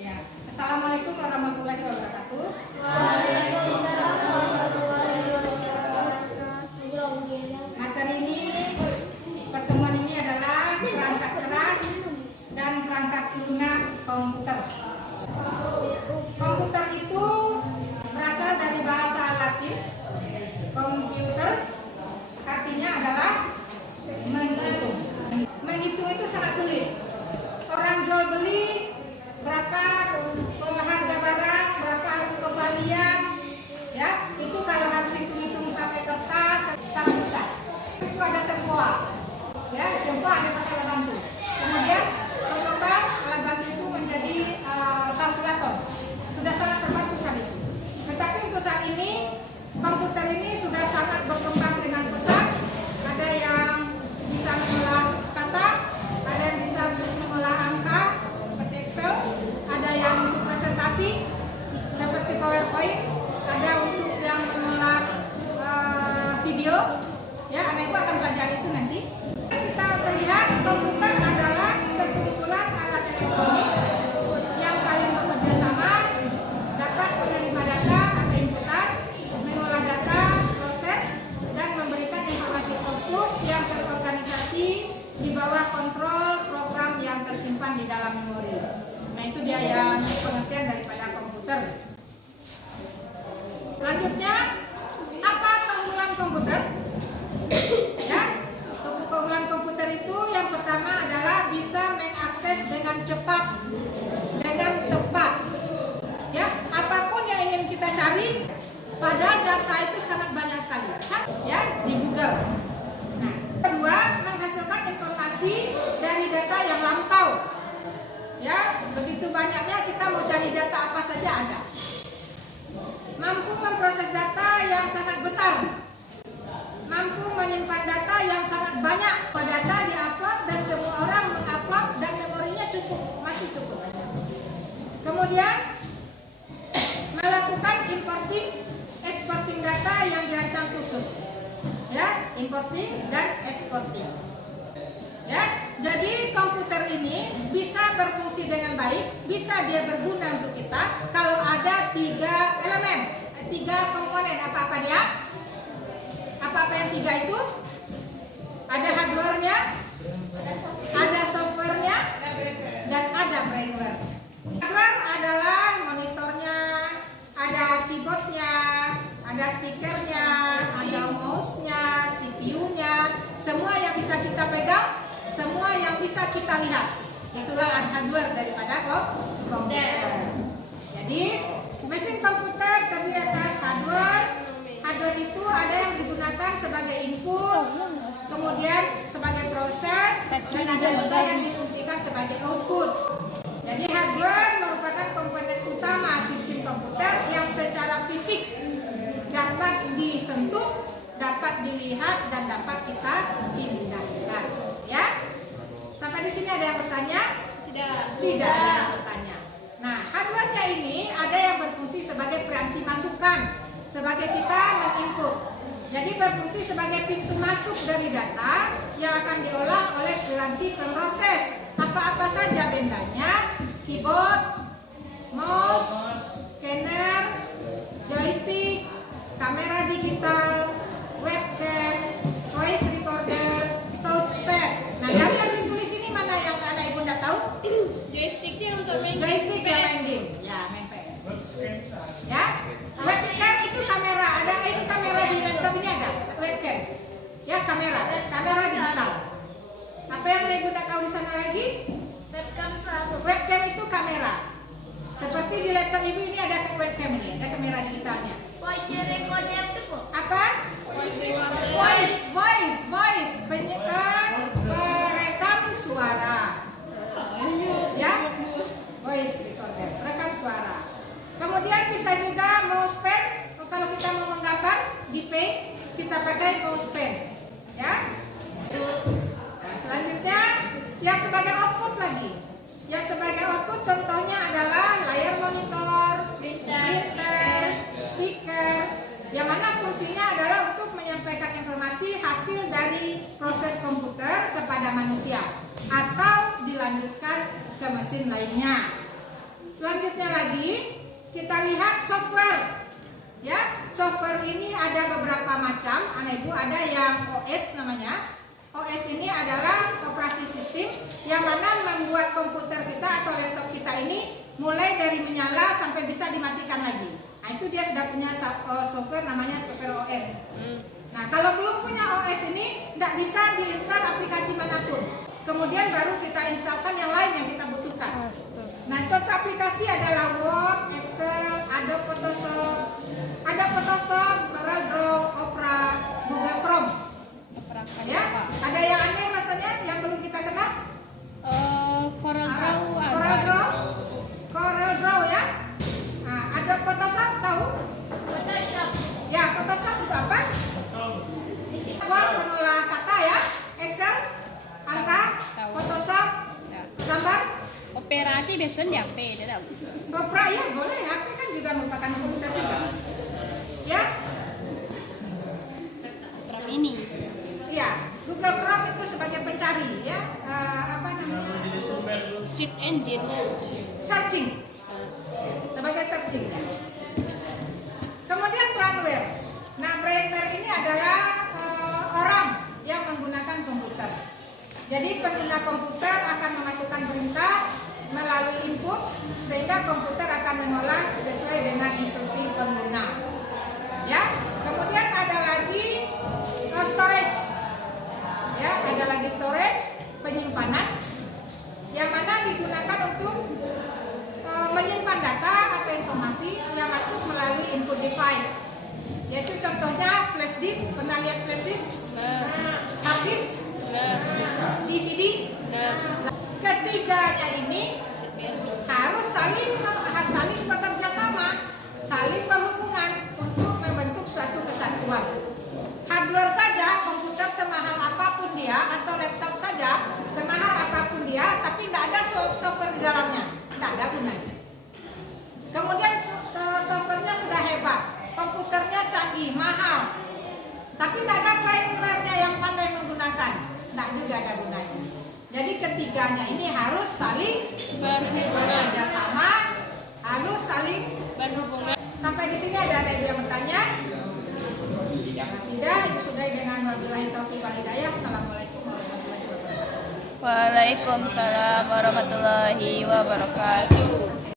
Ya. Assalamualaikum warahmatullahi wabarakatuh. Waalaikumsalam warahmatullahi wabarakatuh. Materi ini, pertemuan ini adalah perangkat keras dan perangkat lunak komputer. Komputer itu berasal dari bahasa Latin. Komputer artinya adalah menghitung. Menghitung itu sangat sulit. Orang jual beli berapa harga barang, berapa harus kembalian, ya itu kalau harus hitung pakai kertas sangat susah. Itu ada sempoa, ya sempoa ada pakai alat bantu. Kemudian berkembang alat bantu itu menjadi kalkulator. Sudah sangat terbantu saat itu. Tetapi untuk saat ini komputer ini sudah sangat berkembang dengan pesat. Ada yang bisa mengolah kata, ada yang bisa mengolah angka seperti Excel, ada yang untuk presentasi seperti PowerPoint, ada untuk yang mengolah video. Ya, anak ibu akan pelajari itu nanti. Kita akan lihat komputer adalah sekumpulan alat elektronik yang saling bekerja sama, dapat menerima data atau inputan, mengolah data, proses, dan memberikan informasi output yang terorganisasi di bawah kontrol program yang tersimpan di dalam memori. Nah, itu dia yang pengertian daripada komputer. Selanjutnya, apa keunggulan komputer? Ya, keunggulan komputer itu yang pertama adalah bisa mengakses dengan cepat, dengan tepat. Ya, apapun yang ingin kita cari, padahal data itu sangat banyak sekali. Ya, di Google. Nah, kedua, menghasilkan informasi dari data yang lampau. Ya, begitu banyaknya kita mau cari data apa saja ada. Mampu memproses data yang sangat besar. Mampu menyimpan data yang sangat banyak. Data diupload dan semua orang mengupload dan memorinya cukup, masih cukup. Kemudian melakukan importing, exporting data yang dirancang khusus. Ya, importing dan exporting. Ya, jadi komputer ini bisa berfungsi dengan baik, bisa dia berguna untuk kita kalau ada 3 elemen, 3 komponen. Apa-apa dia? Apa-apa yang 3 itu? Ada hardware-nya, ada software-nya, dan ada firmware. Hardware adalah monitornya, ada keyboard-nya, ada speaker-nya, ada mouse-nya, CPU-nya, semua yang bisa kita pegang, semua yang bisa kita lihat. Itulah hardware daripada komputer. Jadi mesin komputer terdiri atas hardware. Hardware itu ada yang digunakan sebagai input, kemudian sebagai proses, dan ada juga yang difungsikan sebagai output. Jadi hardware merupakan komponen utama sistem komputer yang secara fisik dapat disentuh, dapat dilihat, dan dapat kita pindahkan. Ya, sampai di sini ada yang bertanya? Tidak ada yang bertanya. Nah, hardware-nya ini ada yang berfungsi sebagai peranti masukan, sebagai kita menginput. Jadi berfungsi sebagai pintu masuk dari data yang akan diolah oleh peranti pemroses. Apa-apa saja bendanya: keyboard, mouse, scanner, joystick, kamera digital, webcam, voice recorder, touchpad. Nah, dari yang ditulis ini mana yang anak ibu tidak tahu? Joysticknya untuk main game. Joystick yang main game. Ya, main PS. Ya, webcam itu kamera. Ada itu kamera di laptop ini ada webcam. Ya, kamera digital. Apa yang ibu tidak tahu di sana lagi? Webcam itu kamera. Seperti di laptop ibu ini ada webcam ini, ada kamera digitalnya. Voice recorder itu bu? Apa? Voice recorder. Voice, perekam suara. Ya, voice recorder, perekam suara. Kemudian bisa juga mousepad. Kalau kita mau menggambar di paint, kita pakai mousepad. Ya. Nah, selanjutnya yang sebagai output lagi. Yang sebagai output contohnya adalah layar monitor, printer, speaker, yang mana fungsinya adalah untuk menyampaikan informasi hasil dari proses komputer kepada manusia atau dilanjutkan ke mesin lainnya. Selanjutnya lagi kita lihat software. Ya, software ini ada beberapa macam. Anak Ibu, ada yang OS namanya. OS ini adalah operasi sistem yang mana membuat komputer kita atau laptop kita ini mulai dari menyala sampai bisa dimatikan lagi. Nah, itu dia sudah punya software namanya software OS. Nah, kalau belum punya OS ini tidak bisa diinstal aplikasi manapun. Kemudian baru kita instalkan yang lain yang kita butuhkan. Nah, contoh aplikasi adalah Word, Excel, Adobe Photoshop, CorelDRAW, Opera, Google Chrome. Ya, ada yang aneh rasanya yang belum kita kenal? CorelDRAW ya. Nah, Adobe Photoshop tahu? Photoshop. Ya, Photoshop itu apa? Word pengolah kata ya. Excel, angka, Tahu. Photoshop, Ya. gambar. Opera itu biasanya di HP, dia tahu. Opera ya boleh, HP kan juga merupakan komputer juga. Ya, Opera Mini. iya. Google Chrome itu sebagai pencari ya. Apa namanya? Search engine. Searching. Sebagai searching ya. Kemudian firmware. Nah, firmware ini adalah orang yang menggunakan komputer. Jadi pengguna komputer akan memasukkan perintah melalui input sehingga komputer akan mengolah sesuai dengan instruksi pengguna. Ya. Kemudian ada lagi storage. Ya, ada lagi storage, penyimpanan yang mana digunakan untuk menyimpan data atau informasi yang masuk melalui input device. Yaitu contohnya flash disk, pernah lihat flash disk? Hard disk, DVD. Ketiganya ini harus saling bekerja sama, saling berhubungan untuk membentuk suatu kesatuan. Hardware saja, komputer semahal apapun dia atau laptop saja semahal apapun dia, tapi tidak ada software di dalamnya, tidak ada gunanya. Kemudian softwarenya sudah hebat, komputernya canggih, mahal, tapi tidak ada firmware-nya yang pandai menggunakan, tidak juga ada gunanya. Jadi ketiganya ini harus saling bekerja sama, harus saling Berhubungan. Sampai di sini ada ibu yang bertanya? Tidak, ibu sudah dengan wabillahi taufiq wal hidayah. Assalamualaikum warahmatullahi wabarakatuh. Waalaikumsalam warahmatullahi wabarakatuh.